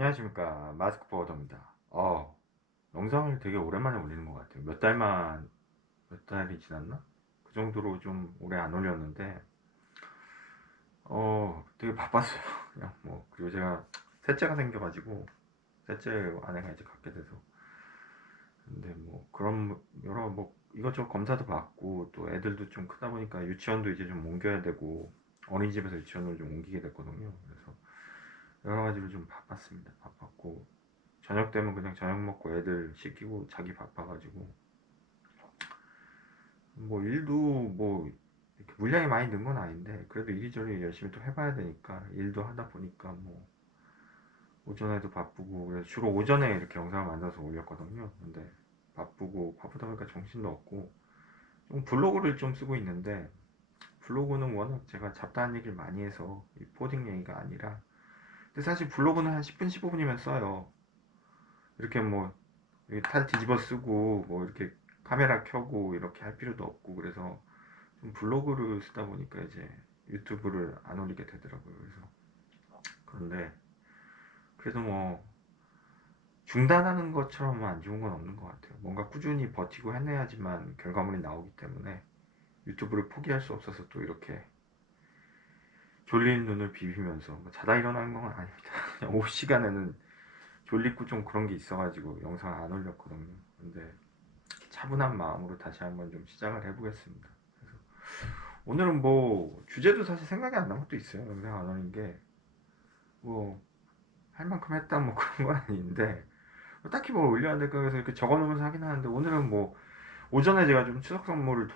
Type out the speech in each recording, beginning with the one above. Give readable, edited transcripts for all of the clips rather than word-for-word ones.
안녕하십니까, 마스크 버거입니다. 영상을 되게 오랜만에 올리는 것 같아요. 몇 달이 지났나? 그 정도로 좀 오래 안 올렸는데, 되게 바빴어요. 그냥 뭐, 그리고 제가 셋째가 생겨가지고, 셋째 아내가 이제 갖게 돼서. 근데 뭐, 그런, 여러 뭐, 이것저것 검사도 받고, 또 애들도 좀 크다 보니까 유치원도 이제 좀 옮겨야 되고, 어린이집에서 유치원을 좀 옮기게 됐거든요. 그래서 여러 가지로 좀 바빴습니다. 바빴고, 저녁 되면 그냥 저녁 먹고 애들 씻기고 자기 바빠가지고 뭐 일도 뭐 이렇게 물량이 많이 는 건 아닌데 그래도 이리저리 열심히 또 해봐야 되니까 일도 하다 보니까 뭐 오전에도 바쁘고 그래서 주로 오전에 이렇게 영상을 만들어서 올렸거든요. 근데 바쁘고 바쁘다 보니까 정신도 없고 좀 블로그를 좀 쓰고 있는데 블로그는 워낙 제가 잡다한 얘기를 많이 해서 이 포딩 얘기가 아니라 근데 사실 블로그는 한 10분 15분이면 써요. 이렇게 뭐 탈 뒤집어 쓰고 뭐 이렇게 카메라 켜고 이렇게 할 필요도 없고 그래서 좀 블로그를 쓰다 보니까 이제 유튜브를 안 올리게 되더라고요. 그래서 그런데 그래도 뭐 중단하는 것처럼 안 좋은 건 없는 것 같아요. 뭔가 꾸준히 버티고 해내야지만 결과물이 나오기 때문에 유튜브를 포기할 수 없어서 또 이렇게 졸린 눈을 비비면서 뭐 자다 일어나는 건 아닙니다. 그냥 오후 시간에는 졸리고 좀 그런 게 있어가지고 영상 안 올렸거든요. 근데 차분한 마음으로 다시 한번 좀 시작을 해보겠습니다. 그래서 오늘은 뭐 주제도 사실 생각이 안 난 것도 있어요. 영상 안 하는 게 뭐 할 만큼 했다 뭐 그런 건 아닌데 뭐 딱히 뭘 올려야 될까 해서 이렇게 적어놓으면서 하긴 하는데 오늘은 뭐 오전에 제가 좀 추석 선물을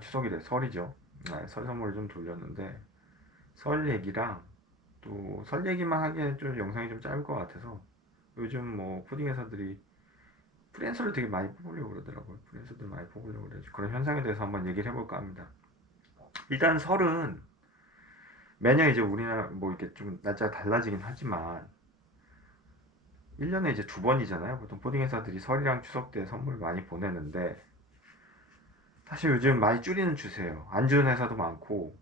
추석이래 설이죠. 설 선물을 좀 돌렸는데 설 얘기랑 또 설 얘기만 하기엔 좀 영상이 좀 짧을 것 같아서 요즘 뭐 푸딩 회사들이 프리랜서를 되게 많이 뽑으려고 그러더라고요. 프리랜서들 많이 뽑으려고 그래서 그런 현상에 대해서 한번 얘기를 해볼까 합니다. 일단 설은 매년 이제 우리나라 뭐 이렇게 좀 날짜가 달라지긴 하지만 1년에 이제 두 번이잖아요. 보통 푸딩 회사들이 설이랑 추석 때 선물 많이 보내는데 사실 요즘 많이 줄이는 추세예요. 안 주는 회사도 많고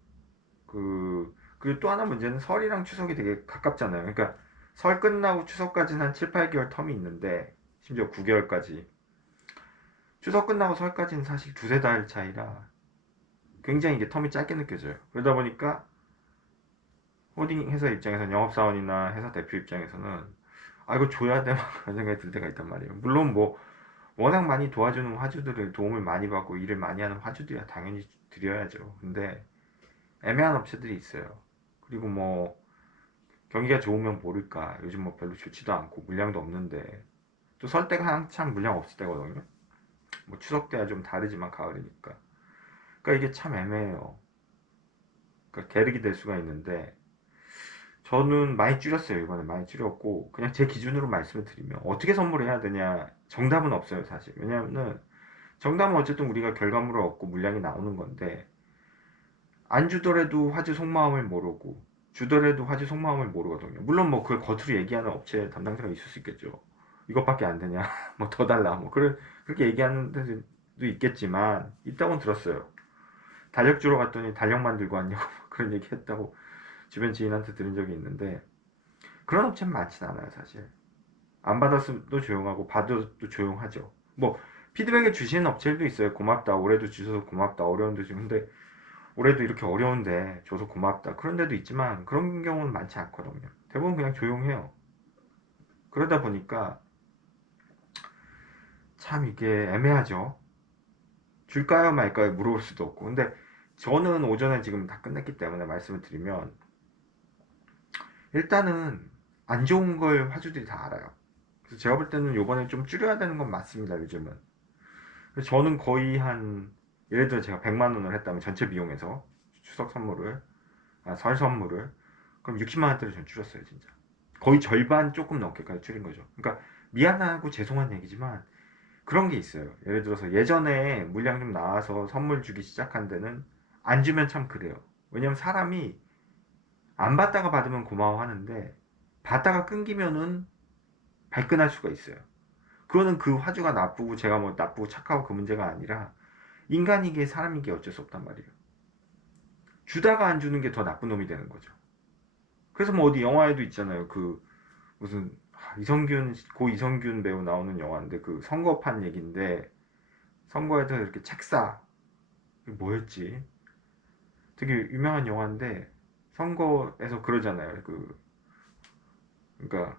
그리고 또 하나 문제는 설이랑 추석이 되게 가깝잖아요. 그러니까 설 끝나고 추석까지는 한 7, 8개월 텀이 있는데 심지어 9개월까지 추석 끝나고 설까지는 사실 두세 달 차이라 굉장히 이게 텀이 짧게 느껴져요. 그러다 보니까 호딩 회사 입장에서는 영업사원이나 회사 대표 입장에서는 이거 줘야 돼 막 그런 생각이 들 때가 있단 말이에요. 물론 뭐 워낙 많이 도와주는 화주들을 도움을 많이 받고 일을 많이 하는 화주들이야 당연히 드려야죠. 근데 애매한 업체들이 있어요. 그리고 뭐 경기가 좋으면 모를까 요즘 뭐 별로 좋지도 않고 물량도 없는데 또 설 때가 한참 물량 없을 때거든요. 뭐 추석 때야 좀 다르지만 가을이니까. 그러니까 이게 참 애매해요. 그러니까 계륵이 될 수가 있는데 저는 많이 줄였어요. 이번에 많이 줄였고 그냥 제 기준으로 말씀을 드리면 어떻게 선물해야 되냐 정답은 없어요 사실. 왜냐하면 정답은 어쨌든 우리가 결과물을 얻고 물량이 나오는 건데 안 주더라도 화주 속마음을 모르고 주더라도 화주 속마음을 모르거든요. 물론 뭐 그걸 겉으로 얘기하는 업체 담당자가 있을 수 있겠죠. 이것밖에 안 되냐 뭐 더 달라 뭐 그렇게 얘기하는 데도 있겠지만 있다고는 들었어요. 달력 주러 갔더니 달력만 들고 왔냐고 그런 얘기 했다고 주변 지인한테 들은 적이 있는데 그런 업체는 많진 않아요 사실. 안 받았어도 조용하고 받아도 조용하죠. 뭐 피드백을 주시는 업체들도 있어요. 고맙다 올해도 주셔서 고맙다 어려운데 지금 근데 올해도 이렇게 어려운데 줘서 고맙다 그런 데도 있지만 그런 경우는 많지 않거든요. 대부분 그냥 조용해요. 그러다 보니까 참 이게 애매하죠. 줄까요 말까요 물어볼 수도 없고 근데 저는 오전에 지금 다 끝냈기 때문에 말씀을 드리면 일단은 안 좋은 걸 화주들이 다 알아요. 그래서 제가 볼 때는 요번에 좀 줄여야 되는 건 맞습니다 요즘은. 그래서 저는 거의 한 예를 들어 제가 100만 원을 했다면 전체 비용에서 추석 선물을 설 선물을 그럼 60만 원대로 전 줄였어요 진짜. 거의 절반 조금 넘게까지 줄인 거죠. 그러니까 미안하고 죄송한 얘기지만 그런 게 있어요. 예를 들어서 예전에 물량 좀 나와서 선물 주기 시작한 데는 안 주면 참 그래요. 왜냐면 사람이 안 받다가 받으면 고마워하는데 받다가 끊기면은 발끈할 수가 있어요. 그거는 그 화주가 나쁘고 제가 뭐 나쁘고 착하고 그 문제가 아니라 인간이기에 사람이기에 어쩔 수 없단 말이에요. 주다가 안 주는 게 더 나쁜 놈이 되는 거죠. 그래서 뭐 어디 영화에도 있잖아요. 그 무슨 이성균, 고 이성균 배우 나오는 영화인데 그 선거판 얘기인데 선거에서 이렇게 책사 뭐였지? 되게 유명한 영화인데 선거에서 그러잖아요. 그러니까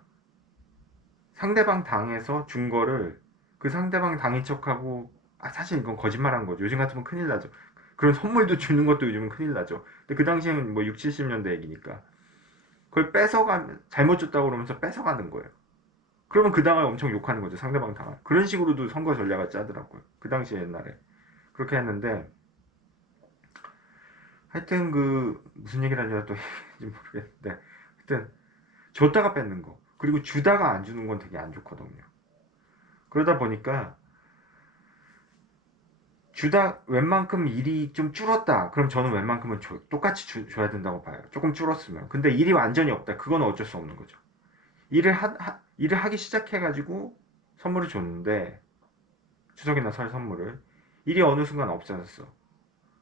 상대방 당에서 준 거를 그 상대방 당인 척하고 사실 이건 거짓말한 거죠. 요즘 같으면 큰일 나죠. 그런 선물도 주는 것도 요즘은 큰일 나죠. 근데 그 당시에는 뭐 6, 70년대 얘기니까 그걸 잘못 줬다고 그러면서 뺏어가는 거예요. 그러면 그 당을 엄청 욕하는 거죠. 상대방 당을. 그런 식으로도 선거 전략을 짜더라고요. 그 당시 옛날에. 그렇게 했는데 하여튼 무슨 얘기를 하려고 또 했는지 모르겠는데 하여튼 줬다가 뺏는 거 그리고 주다가 안 주는 건 되게 안 좋거든요. 그러다 보니까 주다 웬만큼 일이 좀 줄었다. 그럼 저는 웬만큼은 똑같이 줘야 된다고 봐요. 조금 줄었으면. 근데 일이 완전히 없다. 그건 어쩔 수 없는 거죠. 일을 하기 시작해가지고 선물을 줬는데 추석이나 설 선물을 일이 어느 순간 없어졌어.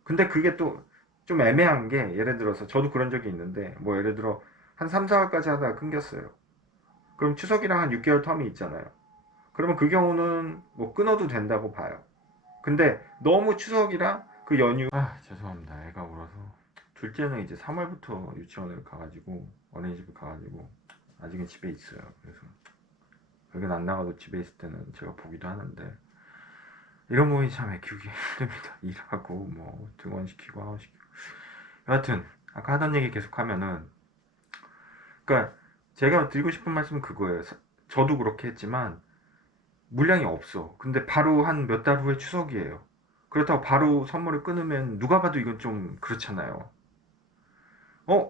근데 그게 또 좀 애매한 게 예를 들어서 저도 그런 적이 있는데 뭐 예를 들어 한 3, 4월까지 하다가 끊겼어요. 그럼 추석이랑 한 6개월 텀이 있잖아요. 그러면 그 경우는 뭐 끊어도 된다고 봐요. 근데 너무 추석이랑 그 연휴 죄송합니다. 애가 울어서 둘째는 이제 3월부터 유치원을 가가지고 어린이집을 가가지고 아직은 집에 있어요. 그래서 여긴 안 나가도 집에 있을 때는 제가 보기도 하는데 이런 부분이 참 애키우기 힘듭니다. 일하고 뭐 등원시키고 하고시키고 여하튼 아까 하던 얘기 계속하면은 그러니까 제가 드리고 싶은 말씀은 그거예요. 저도 그렇게 했지만 물량이 없어. 근데 바로 한 몇 달 후에 추석이에요. 그렇다고 바로 선물을 끊으면 누가 봐도 이건 좀 그렇잖아요.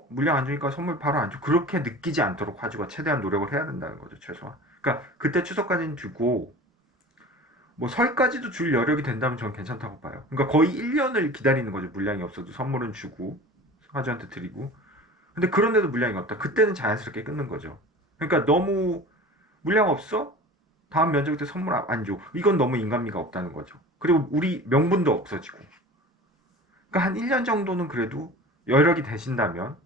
물량 안 주니까 선물 바로 안 줘. 그렇게 느끼지 않도록 화주가 최대한 노력을 해야 된다는 거죠, 최소한. 그러니까 그때 추석까지는 두고 뭐 설까지도 줄 여력이 된다면 전 괜찮다고 봐요. 그러니까 거의 1년을 기다리는 거죠. 물량이 없어도 선물은 주고 화주한테 드리고. 근데 그런데도 물량이 없다. 그때는 자연스럽게 끊는 거죠. 그러니까 너무 물량 없어? 다음 면접 때 선물 안 줘. 이건 너무 인간미가 없다는 거죠. 그리고 우리 명분도 없어지고. 그러니까 한 1년 정도는 그래도 여력이 되신다면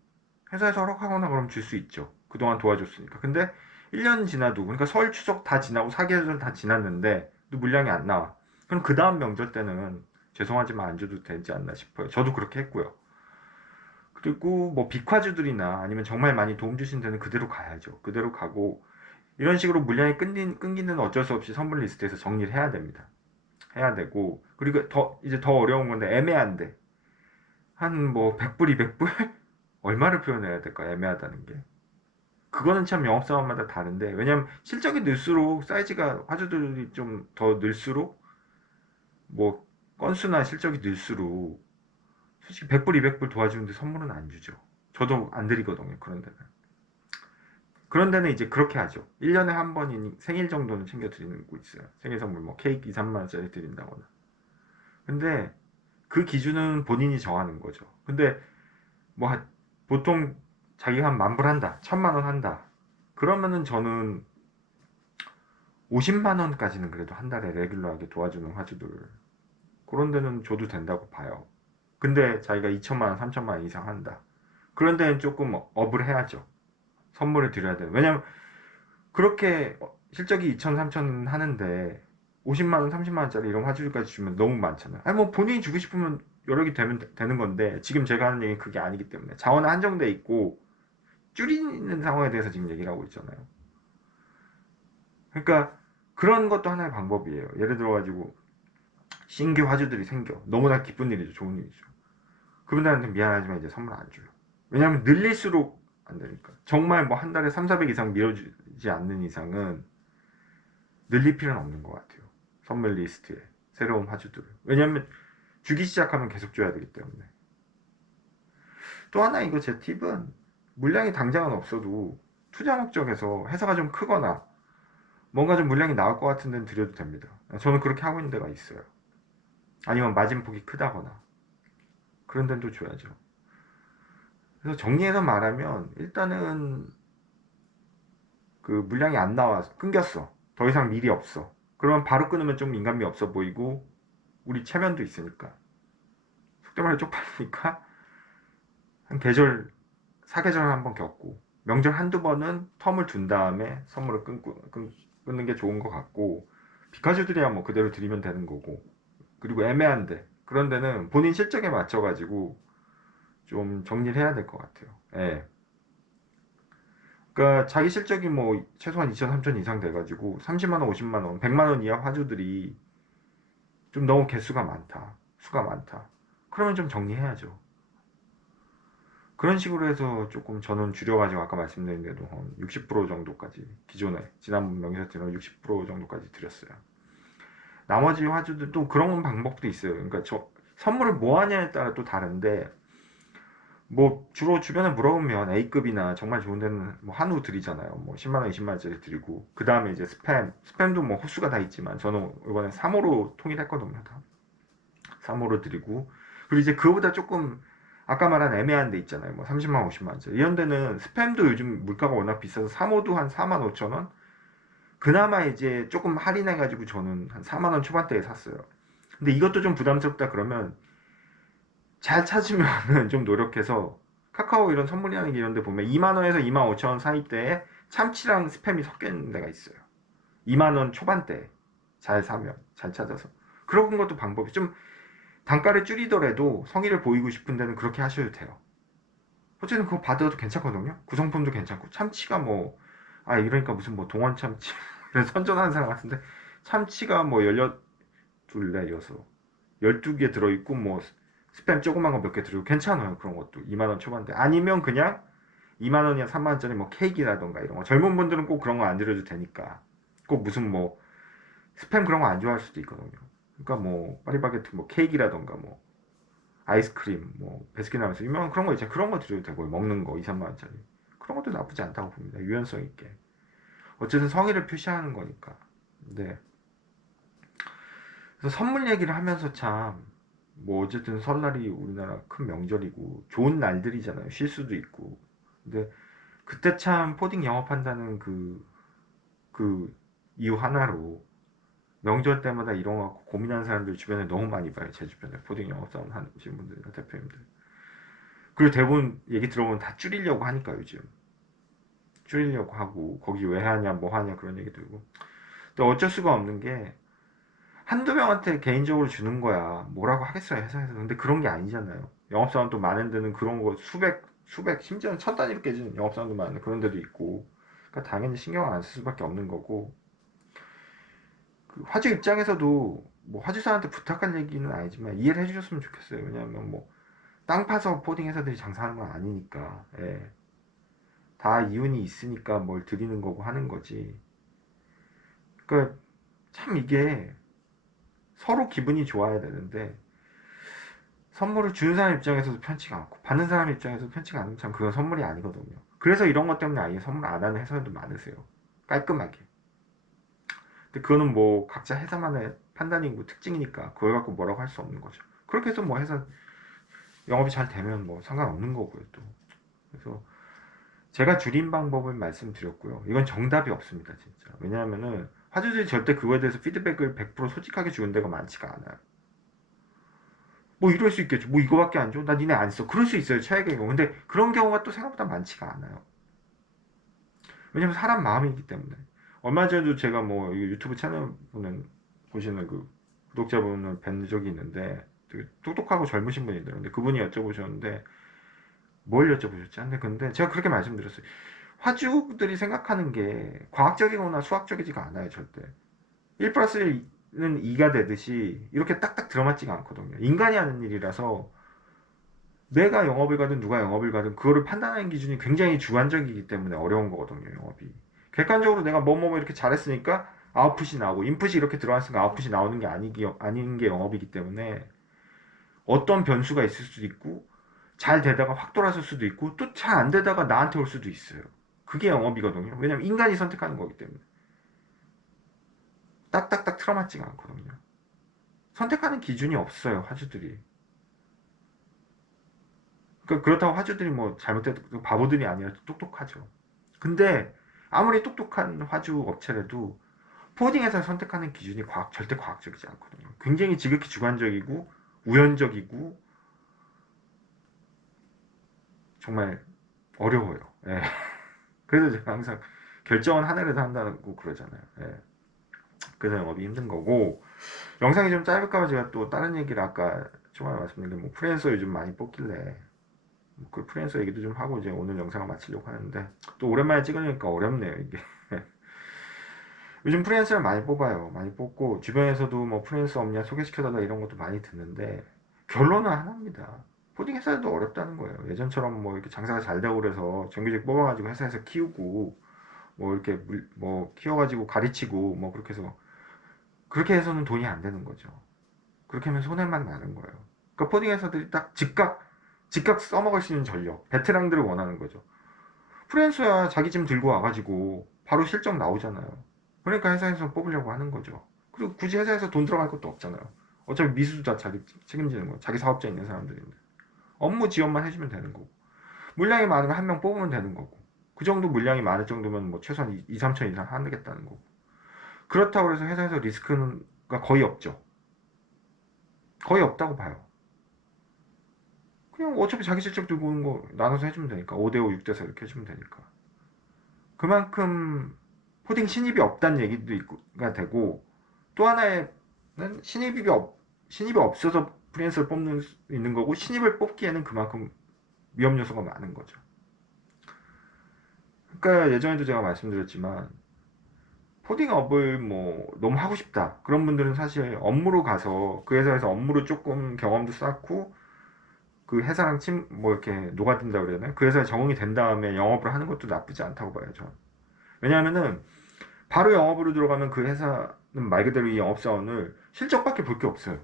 회사에서 허락하거나 그럼 줄 수 있죠. 그동안 도와줬으니까. 근데 1년 지나도 그러니까 설 추석 다 지나고 4개월 다 지났는데 또 물량이 안 나와. 그럼 그 다음 명절 때는 죄송하지만 안 줘도 되지 않나 싶어요. 저도 그렇게 했고요. 그리고 뭐 빅화주들이나 아니면 정말 많이 도움 주신 데는 그대로 가야죠. 그대로 가고 이런 식으로 물량이 끊기는 어쩔 수 없이 선물 리스트에서 정리를 해야 됩니다. 해야 되고 그리고 이제 더 어려운 건데 애매한데 한 뭐 100불, 200불? 얼마를 표현해야 될까? 애매하다는 게. 그거는 참 영업사원마다 다른데 왜냐면 실적이 늘수록 사이즈가 화주들이 좀 더 늘수록 뭐 건수나 실적이 늘수록 솔직히 100불, 200불 도와주는데 선물은 안 주죠. 저도 안 드리거든요. 그런 데는. 그런 데는 이제 그렇게 하죠. 1년에 한 번이니 생일 정도는 챙겨 드리는 곳 있어요. 생일 선물 뭐 케이크 2, 3만 원짜리 드린다거나. 근데 그 기준은 본인이 정하는 거죠. 근데 뭐 보통 자기가 한 10,000불 한다. 1,000만 원 한다. 그러면은 저는 50만 원까지는 그래도 한 달에 레귤러하게 도와주는 화주들 그런 데는 줘도 된다고 봐요. 근데 자기가 2천만 원, 3천만 원 이상 한다. 그런 데는 조금 업을 해야죠. 선물을 드려야 돼요. 왜냐면 그렇게 실적이 2천, 3천 하는데 50만 원, 30만 원짜리 이런 화주까지 주면 너무 많잖아요. 아니 뭐 본인이 주고 싶으면 여력이 되면 되는 건데 지금 제가 하는 얘기는 그게 아니기 때문에 자원은 한정돼 있고 줄이는 상황에 대해서 지금 얘기를 하고 있잖아요. 그러니까 그런 것도 하나의 방법이에요. 예를 들어가지고 신규 화주들이 생겨. 너무나 기쁜 일이죠. 좋은 일이죠. 그분들한테 미안하지만 이제 선물 안 줘요. 왜냐하면 늘릴수록 안 되니까. 정말 뭐 한 달에 3, 400 이상 밀어주지 않는 이상은 늘릴 필요는 없는 것 같아요. 선물 리스트에 새로운 화주들을. 왜냐하면 주기 시작하면 계속 줘야 되기 때문에. 또 하나 이거 제 팁은 물량이 당장은 없어도 투자 목적에서 회사가 좀 크거나 뭔가 좀 물량이 나올 것 같은 데는 드려도 됩니다. 저는 그렇게 하고 있는 데가 있어요. 아니면 마진폭이 크다거나 그런 데는 또 줘야죠. 그래서 정리해서 말하면 일단은 그 물량이 안 나와 끊겼어. 더 이상 밀이 없어. 그러면 바로 끊으면 좀 인간미 없어 보이고 우리 체면도 있으니까 속된 말로 쪽팔리니까 한 계절 사계절 한번 겪고 명절 한두 번은 텀을 둔 다음에 선물을 끊는 게 좋은 것 같고, 빚가주들이야 뭐 그대로 드리면 되는 거고, 그리고 애매한데 그런 데는 본인 실적에 맞춰가지고 좀 정리를 해야 될 것 같아요. 예. 그러니까 자기 실적이 뭐 최소한 2천, 3천 이상 돼가지고 30만 원, 50만 원, 100만 원 이하 화주들이 좀 너무 개수가 많다. 수가 많다. 그러면 좀 정리해야죠. 그런 식으로 해서 조금 저는 줄여가지고 아까 말씀드린 대로 한 60% 정도까지 기존에 지난번 명의사 때는 60% 정도까지 드렸어요. 나머지 화주들도 그런 방법도 있어요. 그러니까 저 선물을 뭐 하냐에 따라 또 다른데 뭐 주로 주변에 물어보면 A급이나 정말 좋은 데는 뭐 한우 드리잖아요. 뭐 10만 원, 20만 원짜리 드리고 그 다음에 이제 스팸도 뭐 호수가 다 있지만 저는 이번에 3호로 통일했거든요. 다 3호로 드리고 그리고 이제 그거보다 조금 아까 말한 애매한 데 있잖아요. 뭐 30만 원, 50만 원짜리 이런 데는 스팸도 요즘 물가가 워낙 비싸서 3호도 한 4만 5천 원 그나마 이제 조금 할인해가지고 저는 한 4만 원 초반대에 샀어요. 근데 이것도 좀 부담스럽다 그러면 잘 찾으면은 좀 노력해서 카카오 이런 선물이라는 게 이런 데 보면 2만 원에서 2만 5천 원 사이대에 참치랑 스팸이 섞여 있는 데가 있어요. 2만 원 초반대 잘 사면 잘 찾아서 그런 것도 방법이 좀 단가를 줄이더라도 성의를 보이고 싶은 데는 그렇게 하셔도 돼요. 어쨌든 그거 받아도 괜찮거든요. 구성품도 괜찮고 참치가 뭐 이러니까 무슨 뭐 동원 참치 선전하는 사람 같은데 참치가 뭐 12, 여섯 12개 들어있고 뭐 스팸 조그만 거 몇 개 들어있고 괜찮아요. 그런 것도 2만 원 초반대 아니면 그냥 2만 원이나 3만 원짜리 뭐 케이크라던가 이런 거 젊은 분들은 꼭 그런 거 안 드려도 되니까 꼭 무슨 뭐 스팸 그런 거 안 좋아할 수도 있거든요. 그러니까 뭐 파리바게트 뭐 케이크라던가 뭐 아이스크림 뭐 베스킨라빈스 유명한 그런 거 있잖아요. 그런 거 드려도 되고 먹는 거 2, 3만 원짜리 그런 것도 나쁘지 않다고 봅니다. 유연성 있게 어쨌든 성의를 표시하는 거니까. 네. 그래서 선물 얘기를 하면서 참 뭐 어쨌든 설날이 우리나라 큰 명절이고 좋은 날들이잖아요. 쉴 수도 있고. 근데 그때 참 포딩 영업한다는 그 이유 하나로 명절 때마다 이런 거 갖고 고민하는 사람들 주변에 너무 많이 봐요. 제 주변에 포딩 영업사원 하시는 분들이나 대표님들. 그리고 대부분 얘기 들어보면 다 줄이려고 하니까 요즘 줄이려고 하고 거기 왜 하냐 뭐 하냐 그런 얘기 들고. 근데 어쩔 수가 없는 게 한두 명한테 개인적으로 주는 거야. 뭐라고 하겠어요, 회사에서. 근데 그런 게 아니잖아요. 영업사원 또 많은 데는 그런 거 수백, 심지어는 천 단위로 깨지는 영업사원도 많은데 그런 데도 있고. 그러니까 당연히 신경 안 쓸 수밖에 없는 거고. 그 화주 입장에서도 뭐 화주사한테 부탁할 얘기는 아니지만 이해를 해주셨으면 좋겠어요. 왜냐하면 뭐 땅 파서 포딩 회사들이 장사하는 건 아니니까. 예. 다 이윤이 있으니까 뭘 드리는 거고 하는 거지. 그러니까 참 이게 서로 기분이 좋아야 되는데 선물을 주는 사람 입장에서도 편치가 않고 받는 사람 입장에서도 편치가 않으면 참 그건 선물이 아니거든요. 그래서 이런 것 때문에 아예 선물 안 하는 회사들도 많으세요. 깔끔하게. 근데 그거는 뭐 각자 회사만의 판단이고 특징이니까 그걸 갖고 뭐라고 할 수 없는 거죠. 그렇게 해서 뭐 회사 영업이 잘 되면 뭐 상관없는 거고요 또. 그래서 제가 줄인 방법을 말씀드렸고요. 이건 정답이 없습니다 진짜. 왜냐하면은 화주들이 절대 그거에 대해서 피드백을 100% 솔직하게 주는 데가 많지가 않아요. 뭐 이럴 수 있겠죠. 뭐 이거밖에 안 줘? 나 니네 안 써. 그럴 수 있어요. 최악의 경우. 근데 그런 경우가 또 생각보다 많지가 않아요. 왜냐면 사람 마음이기 때문에. 얼마 전에도 제가 뭐 유튜브 채널 보시는 그 구독자분을 뵌 적이 있는데 되게 똑똑하고 젊으신 분이더라고요. 근데 그분이 여쭤보셨는데 뭘 여쭤보셨지? 근데 제가 그렇게 말씀드렸어요. 화주들이 생각하는 게 과학적이거나 수학적이지가 않아요. 절대. 1 플러스 1은 2가 되듯이 이렇게 딱딱 들어맞지가 않거든요. 인간이 하는 일이라서 내가 영업을 가든 누가 영업을 가든 그거를 판단하는 기준이 굉장히 주관적이기 때문에 어려운 거거든요, 영업이. 객관적으로 내가 뭐뭐 이렇게 잘했으니까 아웃풋이 나오고 인풋이 이렇게 들어왔으니까 아웃풋이 나오는 게 아닌 게 영업이기 때문에 어떤 변수가 있을 수도 있고 잘 되다가 확 돌아설 수도 있고 또 잘 안 되다가 나한테 올 수도 있어요. 그게 영업이거든요. 왜냐면 인간이 선택하는 거기 때문에. 딱딱딱 틀어맞지가 않거든요. 선택하는 기준이 없어요, 화주들이. 그러니까 그렇다고 화주들이 뭐 잘못해도 바보들이 아니라 똑똑하죠. 근데 아무리 똑똑한 화주 업체라도 포딩에서 선택하는 기준이 절대 과학적이지 않거든요. 굉장히 지극히 주관적이고 우연적이고 정말 어려워요. 예. 그래서 제가 항상 결정은 하늘에서 한다고 그러잖아요. 예. 그래서 영업이 힘든 거고, 영상이 좀 짧을까봐 제가 또 다른 얘기를 아까 초반에 말씀드린 게 뭐 프리랜서 요즘 많이 뽑길래 그 프리랜서 얘기도 좀 하고 이제 오늘 영상을 마치려고 하는데, 또 오랜만에 찍으니까 어렵네요 이게. 요즘 프리랜서를 많이 뽑아요. 많이 뽑고 주변에서도 뭐 프리랜서 없냐 소개시켜달라 이런 것도 많이 듣는데, 결론은 하나입니다. 코딩 회사도 어렵다는 거예요. 예전처럼 뭐 이렇게 장사가 잘 되고 그래서 정규직 뽑아가지고 회사에서 키우고 뭐 이렇게 뭐 키워가지고 가르치고 뭐 그렇게 해서는 돈이 안 되는 거죠. 그렇게 하면 손해만 나는 거예요. 그러니까 코딩 회사들이 딱 즉각 써먹을 수 있는 전력, 베테랑들을 원하는 거죠. 프리랜서야 자기 짐 들고 와가지고 바로 실적 나오잖아요. 그러니까 회사에서 뽑으려고 하는 거죠. 그리고 굳이 회사에서 돈 들어갈 것도 없잖아요. 어차피 미수도 다 자기 책임지는 거, 자기 사업자 있는 사람들인데. 업무 지원만 해주면 되는 거고. 물량이 많으면 한 명 뽑으면 되는 거고. 그 정도 물량이 많을 정도면 뭐 최소한 2, 3천 이상 하겠다는 거고. 그렇다고 해서 회사에서 리스크가 거의 없죠. 거의 없다고 봐요. 그냥 어차피 자기 실적 들고 오는 거 나눠서 해주면 되니까. 5대5, 6대4 이렇게 해주면 되니까. 그만큼 코딩 신입이 없다는 얘기도 있가 되고, 또 하나는 신입이 없어서 프리랜서를 뽑는 수 있는 거고, 신입을 뽑기에는 그만큼 위험 요소가 많은 거죠. 그러니까 예전에도 제가 말씀드렸지만, 코딩업을 뭐 너무 하고 싶다 그런 분들은 사실 업무로 가서 그 회사에서 업무로 조금 경험도 쌓고 그 회사랑 뭐 이렇게 녹아든다 그래야 되나, 그 회사에 적응이 된 다음에 영업을 하는 것도 나쁘지 않다고 봐요 저는. 왜냐하면은 바로 영업으로 들어가면 그 회사는 말 그대로 이 영업사원을 실적밖에 볼 게 없어요.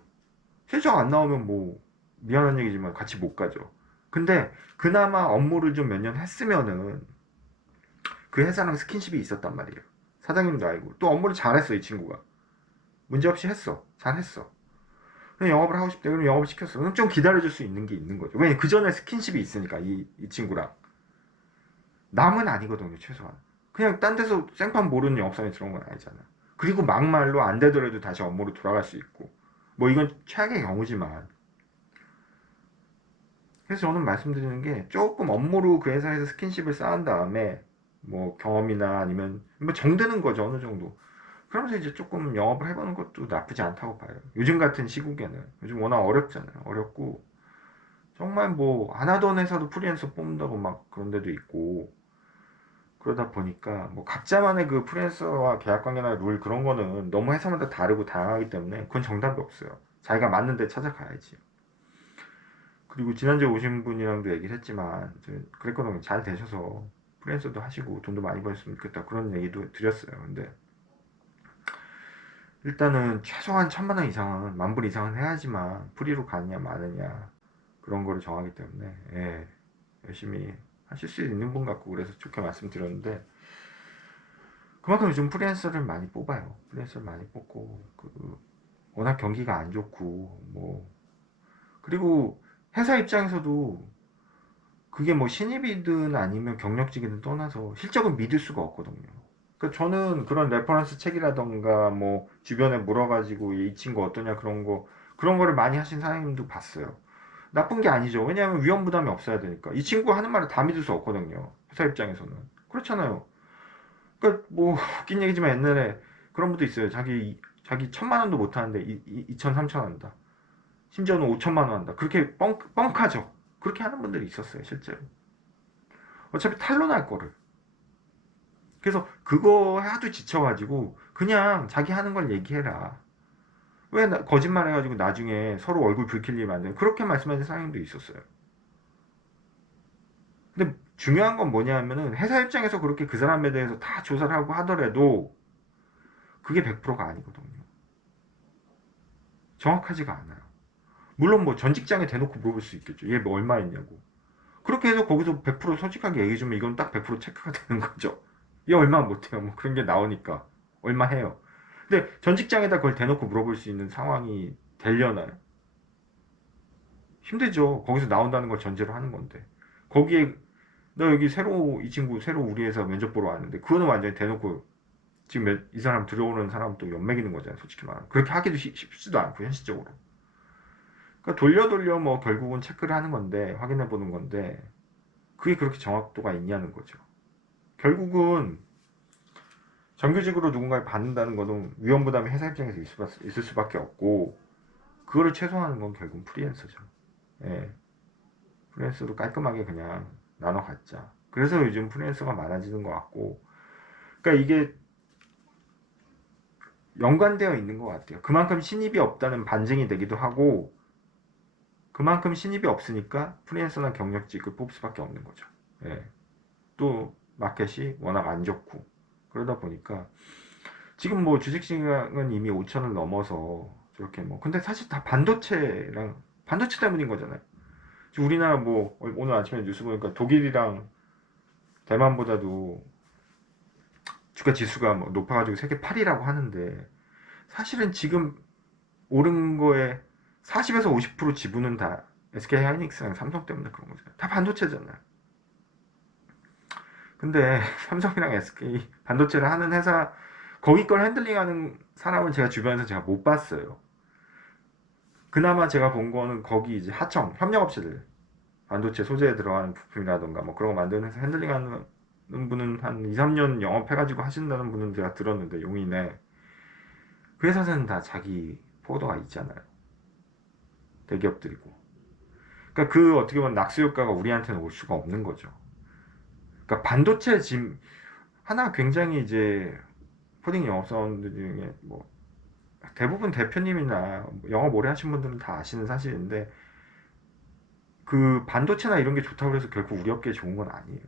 실적 안 나오면 뭐 미안한 얘기지만 같이 못 가죠. 근데 그나마 업무를 좀 몇 년 했으면은 그 회사랑 스킨십이 있었단 말이에요. 사장님도 알고 또 업무를 잘했어 이 친구가. 문제없이 했어. 잘했어. 그냥 영업을 하고 싶대. 그럼 영업을 시켰어. 그럼 좀 기다려줄 수 있는 게 있는 거죠. 왜냐면 그 전에 스킨십이 있으니까 이 친구랑. 남은 아니거든요 최소한. 그냥 딴 데서 생판 모르는 영업사원이 들어온 건 아니잖아. 그리고 막말로 안 되더라도 다시 업무로 돌아갈 수 있고. 뭐 이건 최악의 경우지만. 그래서 저는 말씀드리는 게 조금 업무로 그 회사에서 스킨십을 쌓은 다음에 뭐 경험이나 아니면 뭐 정되는 거죠 어느 정도. 그러면서 이제 조금 영업을 해보는 것도 나쁘지 않다고 봐요. 요즘 같은 시국에는. 요즘 워낙 어렵잖아요. 어렵고 정말 뭐 안 하던 회사도 프리랜서 뽑는다고 막 그런 데도 있고, 그러다 보니까 뭐 각자만의 그 프리랜서와 계약 관계나 룰 그런 거는 너무 회사마다 다르고 다양하기 때문에 그건 정답이 없어요. 자기가 맞는 데 찾아가야지. 그리고 지난주에 오신 분이랑도 얘기를 했지만 그랬거든요. 잘 되셔서 프리랜서도 하시고 돈도 많이 버셨으면 좋겠다 그런 얘기도 드렸어요. 근데 일단은 최소한 1,000만 원 이상은, 10,000불 이상은 해야지만 프리로 가느냐 마느냐 그런 거를 정하기 때문에, 예, 열심히 하실 수 있는 분 같고 그래서 좋게 말씀드렸는데, 그만큼 요즘 프리랜서를 많이 뽑아요. 프리랜서를 많이 뽑고 워낙 경기가 안 좋고 뭐, 그리고 회사 입장에서도 그게 뭐 신입이든 아니면 경력직이든 떠나서 실적은 믿을 수가 없거든요. 그러니까 저는 그런 레퍼런스 책이라던가 뭐 주변에 물어가지고 이 친구 어떠냐 그런 거를 많이 하신 사장님도 봤어요. 나쁜 게 아니죠. 왜냐하면 위험 부담이 없어야 되니까. 이 친구 하는 말을 다 믿을 수 없거든요. 회사 입장에서는. 그렇잖아요. 그러니까 뭐 웃긴 얘기지만 옛날에 그런 분도 있어요. 자기 1,000만 원도 못 하는데 2천, 3천 한다. 심지어는 5천만 원 한다. 그렇게 뻥카죠. 그렇게 하는 분들이 있었어요, 실제로. 어차피 탄론할 거를. 그래서 그거 하도 지쳐가지고 그냥 자기 하는 걸 얘기해라. 왜 거짓말 해가지고 나중에 서로 얼굴 붉힐 일 만드는, 그렇게 말씀하는 사장님도 있었어요. 근데 중요한 건 뭐냐 하면은 회사 입장에서 그렇게 그 사람에 대해서 다 조사를 하고 하더라도 그게 100%가 아니거든요. 정확하지가 않아요. 물론 뭐 전 직장에 대놓고 물어볼 수 있겠죠. 얘 뭐 얼마 했냐고. 그렇게 해서 거기서 100% 솔직하게 얘기해주면 이건 딱 100% 체크가 되는 거죠. 얘 얼마 못해요. 뭐 그런 게 나오니까. 얼마 해요. 근데 전 직장에다 그걸 대놓고 물어볼 수 있는 상황이 되려나요? 힘들죠. 거기서 나온다는 걸 전제로 하는 건데. 거기에 너 여기 이 친구 새로 우리 회사 면접 보러 왔는데 그거는 완전히 대놓고 지금 이 사람 들어오는 사람 또 연맥이는 거잖아요. 솔직히 말하면. 그렇게 하기도 쉽지도 않고 현실적으로. 그러니까 돌려 뭐 결국은 체크를 하는 건데, 확인해 보는 건데, 그게 그렇게 정확도가 있냐는 거죠. 결국은 정규직으로 누군가를 받는다는 거는 위험 부담이 회사 입장에서 있을 수밖에 없고, 그거를 최소화하는 건 결국 프리랜서죠. 예. 프리랜서도 깔끔하게 그냥 나눠 갖자. 그래서 요즘 프리랜서가 많아지는 것 같고, 그러니까 이게 연관되어 있는 것 같아요. 그만큼 신입이 없다는 반증이 되기도 하고, 그만큼 신입이 없으니까 프리랜서나 경력직을 뽑을 수밖에 없는 거죠. 예. 또 마켓이 워낙 안 좋고, 그러다 보니까 지금 뭐 주식 시장은 이미 5천을 넘어서 저렇게 뭐, 근데 사실 다 반도체 때문인 거잖아요. 우리나라 뭐 오늘 아침에 뉴스 보니까 독일이랑 대만보다도 주가 지수가 뭐 높아가지고 세계 8위라고 하는데, 사실은 지금 오른 거에 40에서 50% 지분은 다 SK 하이닉스랑 삼성 때문에 그런 거잖아요. 다 반도체잖아요. 근데 삼성이랑 SK 반도체를 하는 회사, 거기 걸 핸들링하는 사람은 제가 주변에서 제가 못 봤어요. 그나마 제가 본 거는 거기 이제 하청 협력업체들, 반도체 소재에 들어가는 부품이라던가 뭐 그런 거 만드는 회사 핸들링하는 분은 한 2, 3년 영업해가지고 하신다는 분은 제가 들었는데, 용인에 그 회사는 다 자기 포더가 있잖아요. 대기업들이고. 그러니까 그 어떻게 보면 낙수 효과가 우리한테는 올 수가 없는 거죠. 그러니까 반도체 짐 하나 굉장히 이제 코딩 영업사원들 중에 뭐 대부분 대표님이나 영업 오래 하신 분들은 다 아시는 사실인데, 그 반도체나 이런 게 좋다고 해서 결국 우리 업계에 좋은 건 아니에요.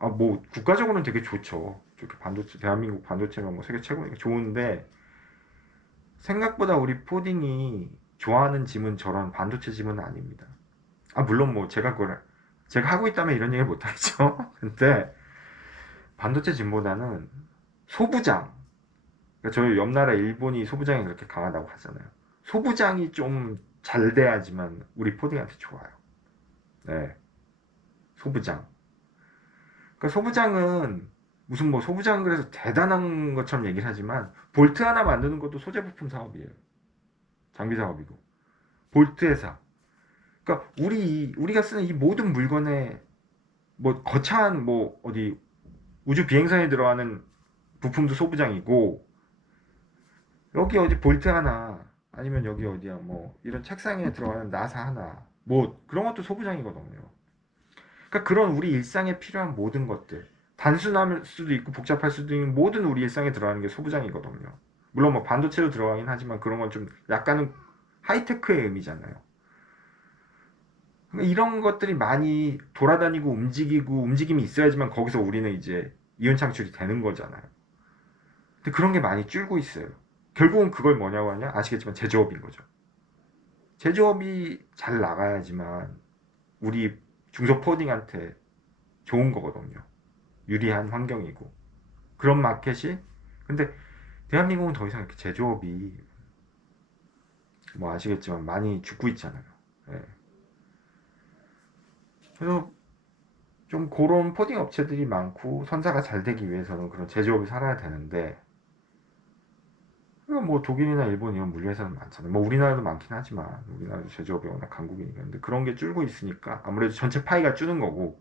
아, 뭐 국가적으로는 되게 좋죠. 저렇게 반도체, 대한민국 반도체가 뭐 세계 최고니까 좋은데, 생각보다 우리 포딩이 좋아하는 짐은 저런 반도체 짐은 아닙니다. 아, 물론 뭐 제가 하고 있다면 이런 얘기를 못 하겠죠. 근데 반도체 짐보다는 소부장, 그러니까 저희 옆 나라 일본이 소부장이 그렇게 강하다고 하잖아요. 소부장이 좀 잘 돼야지만 우리 포딩한테 좋아요. 네, 소부장. 그러니까 소부장은 무슨 뭐 소부장 그래서 대단한 것처럼 얘기를 하지만, 볼트 하나 만드는 것도 소재 부품 사업이에요. 장비 사업이고. 볼트 회사. 그러니까 우리가 쓰는 이 모든 물건에 뭐 거창한 뭐 어디 우주 비행선에 들어가는 부품도 소부장이고, 여기 어디 볼트 하나, 아니면 여기 어디야 뭐 이런 책상에 들어가는 나사 하나, 뭐 그런 것도 소부장이거든요. 그러니까 그런 우리 일상에 필요한 모든 것들, 단순할 수도 있고 복잡할 수도 있는 모든 우리 일상에 들어가는 게 소부장이거든요. 물론 뭐 반도체도 들어가긴 하지만 그런 건 좀 약간은 하이테크의 의미잖아요. 그러니까 이런 것들이 많이 돌아다니고 움직이고 움직임이 있어야지만 거기서 우리는 이제 이윤 창출이 되는 거잖아요. 근데 그런 게 많이 줄고 있어요. 결국은 그걸 뭐냐고 하냐? 아시겠지만 제조업인 거죠. 제조업이 잘 나가야지만 우리 중소포딩한테 좋은 거거든요. 유리한 환경이고. 그런 마켓이, 근데 대한민국은 더 이상 이렇게 제조업이 뭐 아시겠지만 많이 죽고 있잖아요. 예. 그래서 좀 그런 포딩 업체들이 많고, 선사가 잘 되기 위해서는 그런 제조업이 살아야 되는데, 뭐 독일이나 일본 이런 물류회사는 많잖아요. 뭐 우리나라도 많긴 하지만 우리나라도 제조업이 워낙 강국이니까. 근데 그런 게 줄고 있으니까 아무래도 전체 파이가 줄는 거고,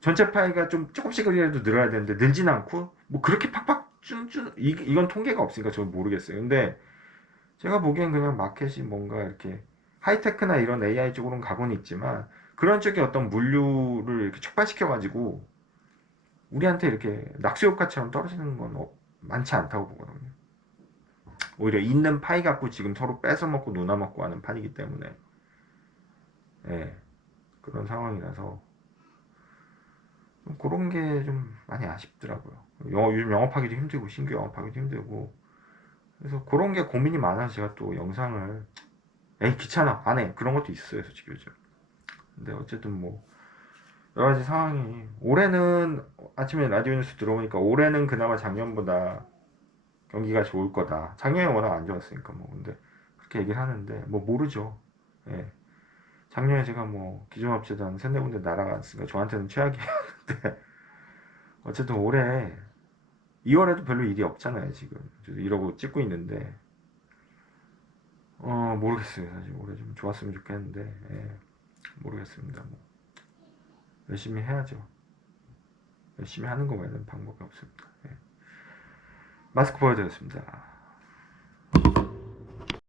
전체 파이가 좀 조금씩이라도 늘어야 되는데 늘진 않고, 뭐 그렇게 팍팍 이건 통계가 없으니까 저는 모르겠어요. 근데 제가 보기엔 그냥 마켓이 뭔가 이렇게 하이테크나 이런 AI 쪽으로는 가고는 있지만, 그런 쪽에 어떤 물류를 이렇게 촉발시켜가지고 우리한테 이렇게 낙수 효과처럼 떨어지는 건 많지 않다고 보거든요. 오히려 있는 파이 갖고 지금 서로 뺏어 먹고 누나 먹고 하는 판이기 때문에, 예, 그런 상황이라서 좀 그런 게 좀 많이 아쉽더라고요. 요즘 영업하기도 힘들고 신규 영업하기도 힘들고, 그래서 그런 게 고민이 많아서 제가 또 영상을, 에이 귀찮아 안 해, 그런 것도 있어요 솔직히 요즘. 근데 어쨌든 뭐 여러 가지 상황이, 올해는 아침에 라디오 뉴스 들어보니까 올해는 그나마 작년보다 경기가 좋을 거다. 작년에 워낙 안 좋았으니까 뭐. 근데 그렇게 얘기를 하는데 뭐 모르죠. 예. 작년에 제가 뭐 기존 업체도 한 세네 군데 날아갔으니까 저한테는 최악이었는데, 어쨌든 올해 2월에도 별로 일이 없잖아요 지금. 이러고 찍고 있는데, 모르겠어요. 사실 올해 좀 좋았으면 좋겠는데, 예, 모르겠습니다. 뭐 열심히 해야죠. 열심히 하는 거 외에는 방법이 없습니다. 예. 마스크 보여드렸습니다.